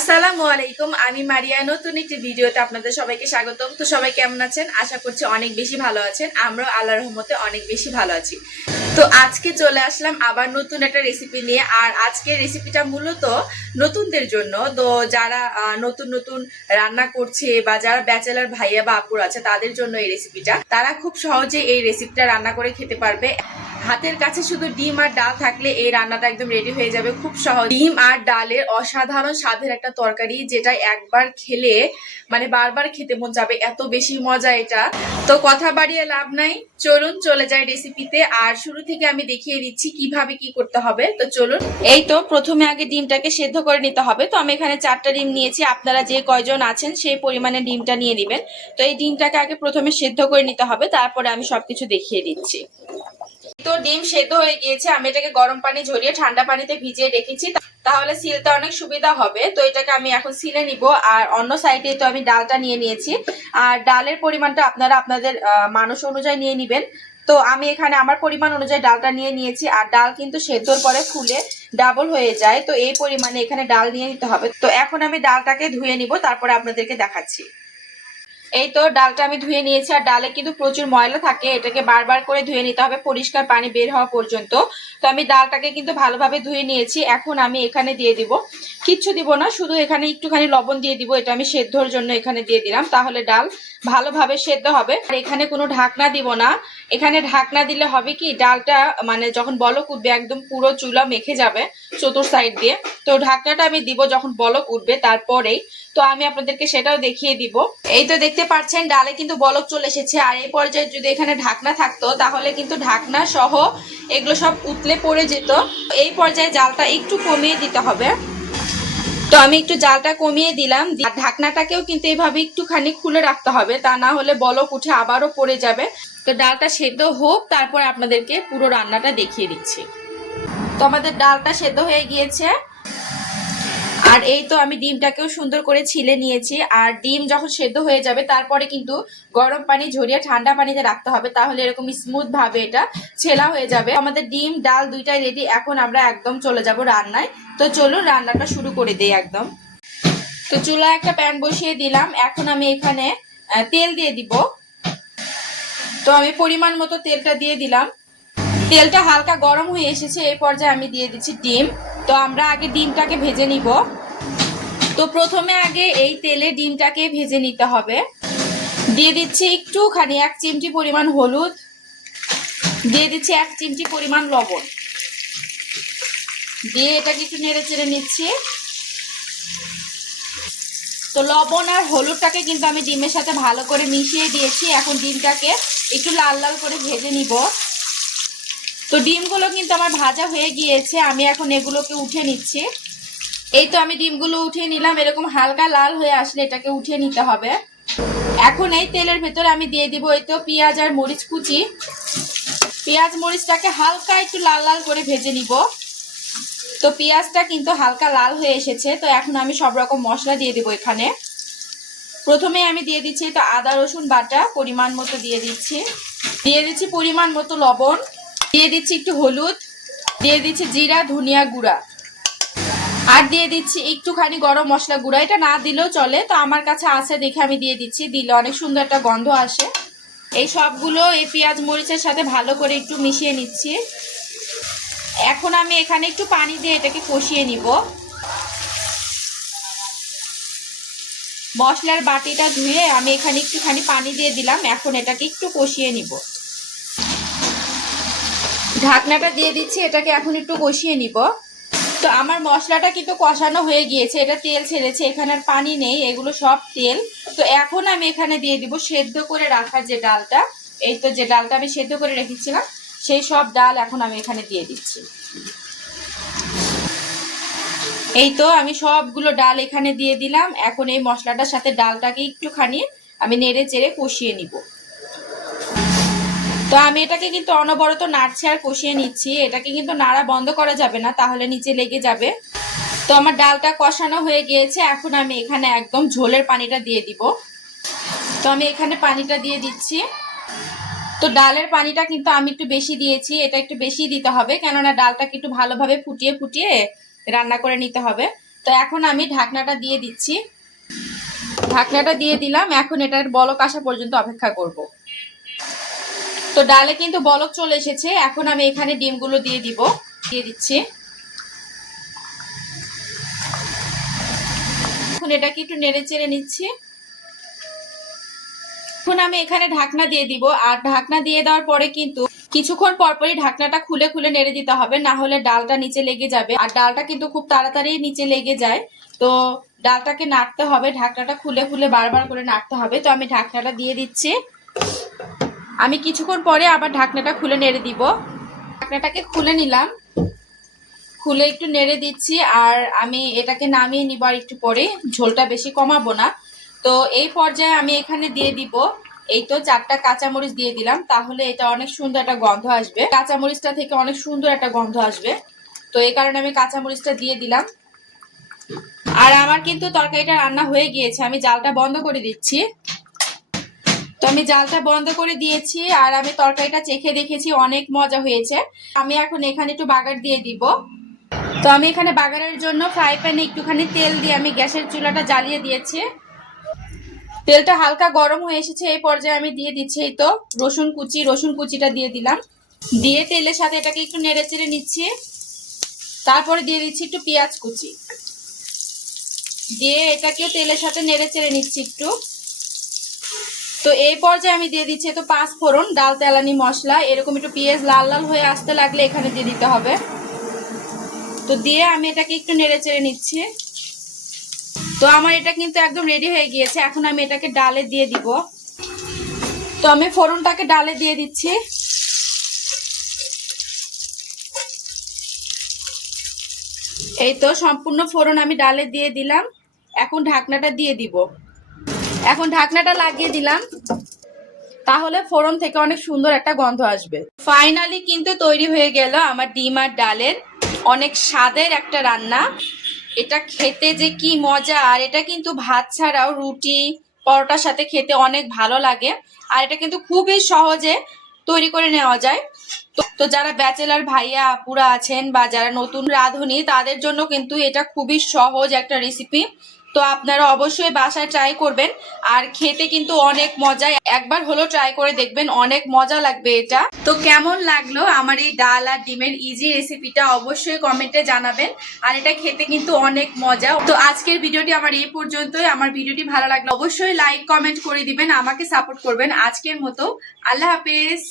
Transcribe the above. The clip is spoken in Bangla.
আসসালামু আলাইকুম, আমি মারিয়া। নতুন একটি ভিডিওতে আপনাদের সবাইকে স্বাগতম। তো সবাই কেমন আছেন? আশা করছি অনেক বেশি ভালো আছেন। আমরাও আল্লাহ রহমতে অনেক বেশি ভালো আছি। তো আজকে চলে আসলাম আবার নতুন একটা রেসিপি নিয়ে। আর আজকের রেসিপিটা মূলত নতুনদের জন্য। তো যারা নতুন নতুন রান্না করছে বা যারা ব্যাচেলার ভাইয়া বা আপুর আছে, তাদের জন্য এই রেসিপিটা তারা খুব সহজে এই রেসিপিটা রান্না করে খেতে পারবে। হাতের কাছে শুধু ডিম আর ডাল থাকলে এই রান্নাটা একদম রেডি হয়ে যাবে খুব সহজ। ডিম আর ডালের অসাধারণ স্বাদের একটা তরকারি যেটা একবার খেলে মানে বারবার খেতে মন যাবে এত বেশি মজা এটা। তো কথা বাড়িয়ে লাভ নাই, চলুন চলে যাই রেসিপিতে আর শুরু থেকে আমি দেখিয়ে দিচ্ছি কীভাবে কি করতে হবে। তো চলুন। এই তো, প্রথমে আগে ডিমটাকে সেদ্ধ করে নিতে হবে। তো আমি এখানে চারটা ডিম নিয়েছি, আপনারা যে কয়জন আছেন সেই পরিমাণে ডিমটা নিয়ে নেবেন। তো এই ডিমটাকে আগে প্রথমে সেদ্ধ করে নিতে হবে, তারপরে আমি সবকিছু দেখিয়ে দিচ্ছি। তো ডিম সেদ্ধ হয়ে গিয়েছে, আমি এটাকে গরম পানি ঝরিয়ে ঠান্ডা পানিতে ভিজিয়ে রেখেছি তাহলে সিলতে অনেক সুবিধা হবে। তো এটাকে আমি এখন সিলে নিব, আর অন্য সাইডে তো আমি ডালটা নিয়ে নিয়েছি। আর ডালের পরিমাণটা আপনারা আপনাদের মানুষ অনুযায়ী নিয়ে নেবেন। তো আমি এখানে আমার পরিমাণ অনুযায়ী ডালটা নিয়ে নিয়েছি, আর ডাল কিন্তু সেদ্ধর পরে ফুলে ডাবল হয়ে যায়। তো এই পরিমাণে এখানে ডাল নিয়ে নিতে হবে। তো এখন আমি ডালটাকে ধুয়ে নিব, তারপরে আপনাদেরকে দেখাচ্ছি। এই তো ডালটা আমি ধুয়ে নিয়েছি, আর ডালে কিন্তু প্রচুর ময়লা থাকে, এটাকে বারবার করে ধুয়ে নিতে হবে পরিষ্কার পানি বের হওয়া পর্যন্ত। তো আমি ডালটাকে কিন্তু ভালোভাবে ধুয়ে নিয়েছি, এখন আমি এখানে দিয়ে দিব। কিচ্ছু দিব না, শুধু এখানে একটুখানি লবণ দিয়ে দিব, এটা আমি সেদ্ধর জন্য এখানে দিয়ে দিলাম। তাহলে ডাল ভালোভাবে সেদ্ধ হবে। আর এখানে কোনো ঢাকনা দিব না। এখানে ঢাকনা দিলে হবে কি, ডালটা মানে যখন বলক উঠবে, একদম পুরো চুলা মেখে যাবে চতুর সাইড দিয়ে। তো ঢাকনাটা আমি দিব যখন বলক উঠবে তারপরেই। তো আমি আপনাদেরকে সেটাও দেখিয়ে দিব। এই তো দেখতে পাচ্ছেন, ডালে কিন্তু বলক চলে এসেছে। আর এই পর্যায়ে যদি এখানে ঢাকনা থাকতো, তাহলে কিন্তু ঢাকনা সহ এগুলো সব উতলে পড়ে যেত। এই পর্যায়ে জালটা একটু কমিয়ে দিতে হবে। তো আমি একটু জালটা কমিয়ে দিলাম ঢাকনাটাকেও কিন্তু এইভাবে একটুখানি খুলে রাখতে হবে, তা না হলে বলক উঠে আবারও পড়ে যাবে। তো ডালটা সেদ্ধ হোক, তারপর আপনাদেরকে পুরো রান্নাটা দেখিয়ে দিচ্ছি। তো আমাদের ডালটা সেদ্ধ হয়ে গিয়েছে। আর এই তো আমি ডিমটাকেও সুন্দর করে ছিলে নিয়েছি। আর ডিম যখন সেদ্ধ হয়ে যাবে, তারপরে কিন্তু গরম পানি, ঝরিয়ে ঠান্ডা পানিতে রাখতে হবে। তাহলে এরকম স্মুথ ভাবে এটা ছেলা হয়ে যাবে। আমাদের ডিম, ডাল দুইটাই রেডি এখন আমরা একদম চলে যাব রান্নায়। তো চলুন রান্নাটা শুরু করে দিই একদম। তো চুলা একটা প্যান বসিয়ে দিলাম। এখন আমি এখানে তেল দিয়ে দিব। তো আমি পরিমাণ মতো তেলটা দিয়ে দিলাম। তেলটা হালকা গরম হয়ে এসেছে। এই পর্যায়ে আমি দিয়ে দিচ্ছি ডিম। তো আমরা আগে ডিমটাকে ভেজে নিব। তো প্রথমে আগে এই তেলে ডিমটাকে ভেজে নিতে হবে। দিয়ে দিচ্ছি একটুখানি এক চিমটি পরিমাণ হলুদ। দিয়ে দিচ্ছি এক চিমটি পরিমাণ লবণ। দিয়ে এটাকে একটু নেড়ে চেড়ে নিচ্ছি। তো লবণ আর হলুদটাকে কিন্তু আমি ডিমের সাথে ভালো করে মিশিয়ে দিয়েছি। এখন ডিমটাকে একটু লাল লাল করে ভেজে নিব। তো ডিমগুলো কিন্তু আমার ভাজা হয়ে গিয়েছে। আমি এখন এগুলোকে উঠে নিচ্ছি। এই তো আমি ডিমগুলো উঠিয়ে নিলাম, এরকম হালকা লাল হয়ে আসলে এটাকে উঠিয়ে নিতে হবে। এখন এই তেলের ভেতরে আমি দিয়ে দিব এই তো পেঁয়াজ আর মরিচ কুচি। পেঁয়াজ মরিচটাকে হালকা একটু লাল লাল করে ভেজে নিব। তো পেঁয়াজটা কিন্তু হালকা লাল হয়ে এসেছে, তো এখন আমি সব রকম মশলা দিয়ে দিব এখানে। প্রথমে আমি দিয়ে দিচ্ছি তো আদা, রসুন বাটা, পরিমাণ মতো দিয়ে দিচ্ছি। দিয়ে দিচ্ছি পরিমাণ মতো লবণ, দিয়ে দিচ্ছি একটু হলুদ, দিয়ে দিচ্ছি জিরা, ধনিয়া গুঁড়া। আর দিয়ে দিচ্ছি একটুখানি গরম মশলা গুঁড়া। এটা না দিলেও চলে, তো আমার কাছে আছে দেখে আমি দিয়ে দিচ্ছি। দিলে অনেক সুন্দর একটা গন্ধ আসে। এই সবগুলো এই পেঁয়াজ মরিচের সাথে ভালো করে একটু মিশিয়ে নিচ্ছি। এখন আমি এখানে একটু পানি দিয়ে এটাকে কষিয়ে নিব। মশলার বাটিটা ধুয়ে আমি এখানে একটুখানি পানি দিয়ে দিলাম। এখন এটাকে একটু কষিয়ে নিব। ঢাকনাটা দিয়ে দিচ্ছি, এটাকে এখন একটু কষিয়ে নিব। তো আমার মশলাটা কিন্তু কষানো হয়ে গিয়েছে, এটা তেল ছেড়েছে, এখানে আর পানি নেই, এগুলো সব তেল। তো এখন আমি এখানে দিয়ে দিব সেদ্ধ করে রাখা যে ডালটা, এই তো যে ডালটা আমি সেদ্ধ করে রেখেছিলাম, সেই সব ডাল এখন আমি এখানে দিয়ে দিচ্ছি। এই তো আমি সবগুলো ডাল এখানে দিয়ে দিলাম, এখন এই মশলাটার সাথে ডালটাকে একটুখানি আমি নেড়ে চেড়ে কষিয়ে নিব। তো আমি এটাকে কিন্তু অনবরত নাড়ছে আর কষিয়ে নিচ্ছি। এটাকে কিন্তু নাড়া বন্ধ করা যাবে না, তাহলে নিচে লেগে যাবে। তো আমার ডালটা কষানো হয়ে গিয়েছে, এখন আমি এখানে একদম ঝোলের পানিটা দিয়ে দিব। তো আমি এখানে পানিটা দিয়ে দিচ্ছি। তো ডালের পানিটা কিন্তু আমি একটু বেশি দিয়েছি, এটা একটু বেশি দিতে হবে, কেননা ডালটাকে একটু ভালোভাবে ফুটিয়ে ফুটিয়ে রান্না করে নিতে হবে। তো এখন আমি ঢাকনাটা দিয়ে দিচ্ছি। ঢাকনাটা দিয়ে দিলাম, এখন এটার বলক আসা পর্যন্ত অপেক্ষা করব। তো ডালে কিন্তু বলক চলে এসেছে। এখন আমি এখানে ডিমগুলো দিয়ে দিব। দিয়ে দিচ্ছি। এখন এটাকে একটু নেড়ে চেড়ে নিচ্ছি। এখন আমি এখানে ঢাকনা দিয়ে দিব। আর ঢাকনা দিয়ে দেওয়ার পরে কিন্তু কিছুক্ষণ পরপরই ঢাকনাটা খুলে খুলে নেড়ে দিতে হবে। না হলে ডালটা নিচে লেগে যাবে। আর ডালটা কিন্তু খুব তাড়াতাড়ি নিচে লেগে যায়। তো ডালটাকে নাড়তে হবে। ঢাকনাটা খুলে খুলে বারবার করে নাড়তে হবে। তো আমি ঢাকনাটা দিয়ে দিচ্ছি। আমি কিছুক্ষণ পরে আবার ঢাকনাটা খুলে নেড়ে দিব। ঢাকনাটাকে খুলে নিলাম। খুলে একটু নেড়ে দিচ্ছি আর আমি এটাকে নামিয়ে নিব আর একটু পরে। ঝোলটা বেশি কমাবো না। তো এই পর্যায়ে আমি এখানে দিয়ে দিব। এই তো চারটা কাঁচামরিচ দিয়ে দিলাম। তাহলে এটা অনেক সুন্দর একটা গন্ধ আসবে। কাঁচামরিচটা থেকে অনেক সুন্দর একটা গন্ধ আসবে। তো এই কারণে আমি কাঁচামরিচটা দিয়ে দিলাম। আর আমার কিন্তু তরকারিটা রান্না হয়ে গিয়েছে। আমি জালটা বন্ধ করে দিচ্ছি। তো আমি জালটা বন্ধ করে দিয়েছি আর আমি তরকারিটা চেখে দেখেছি, অনেক মজা হয়েছে। আমি এখন এখানে একটু বাগার দিয়ে দিব। তো আমি এখানে বাগারের জন্য ফ্রাই প্যানে একটুখানি তেল দিয়ে আমি গ্যাসের চুলাটা জ্বালিয়ে দিয়েছি। তেলটা হালকা গরম হয়ে এসেছে, এই পর্যায়ে আমি দিয়ে দিচ্ছি এই তো রসুন কুচি, রসুন কুচিটা দিয়ে দিলাম। দিয়ে তেলের সাথে এটাকে একটু নেড়ে চেড়ে নিচ্ছি। তারপরে দিয়ে দিচ্ছি একটু পেঁয়াজ কুচি। দিয়ে এটাকেও তেলের সাথে নেড়ে চেড়ে নিচ্ছি একটু। তো এই পর্যায়ে আমি দিয়ে দিচ্ছি তো পাঁচ ফোড়ন, ডাল, তেলানি, মশলা, এরকম একটু পেঁয়াজ লাল লাল হয়ে আসতে লাগলে এখানে দিয়ে দিতে হবে। তো দিয়ে আমি এটাকে একটু নেড়ে চেড়ে নিচ্ছি। তো আমার এটা কিন্তু একদম রেডি হয়ে গিয়েছে, এখন আমি এটাকে ডালে দিয়ে দিব। তো আমি ফোড়নটাকে ডালে দিয়ে দিচ্ছি। এই তো সম্পূর্ণ ফোড়ন আমি ডালে দিয়ে দিলাম, এখন ঢাকনাটা দিয়ে দিব। এখন ঢাকনাটা লাগিয়ে দিলাম। তাহলে ফোড়ন থেকে অনেক সুন্দর একটা গন্ধ আসবে। ফাইনালি কিন্তু তৈরি হয়ে গেল আমার ডিম আর ডালের অনেক স্বাদের একটা রান্না। এটা খেতে যে কি মজা, আর এটা কিন্তু ভাত ছাড়াও রুটি, পরোটার সাথে খেতে অনেক ভালো লাগে। আর এটা কিন্তু খুবই সহজে তৈরি করে নেওয়া যায়। তো তো যারা ব্যাচেলার ভাইয়া আপুরা আছেন বা যারা নতুন রাঁধুনি, তাদের জন্য কিন্তু এটা খুবই সহজ একটা রেসিপি তো আপনারা অবশ্যই বাসায় ট্রাই করবেন। আর খেতে কিন্তু অনেক মজা একবার হলো ট্রাই করে দেখবেন, অনেক মজা লাগবে এটা। তো কেমন লাগল আমার এই ডাল আর ডিমের ইজি রেসিপিটা অবশ্যই কমেন্টে জানাবেন। আর এটা খেতে কিন্তু অনেক মজা। তো আজকের ভিডিওটি আমার এই পর্যন্তই। আমার ভিডিওটি ভালো লাগল অবশ্যই লাইক কমেন্ট করে দিবেন। আমাকে সাপোর্ট করবেন আজকের মতো। আল্লাহ হাফেজ।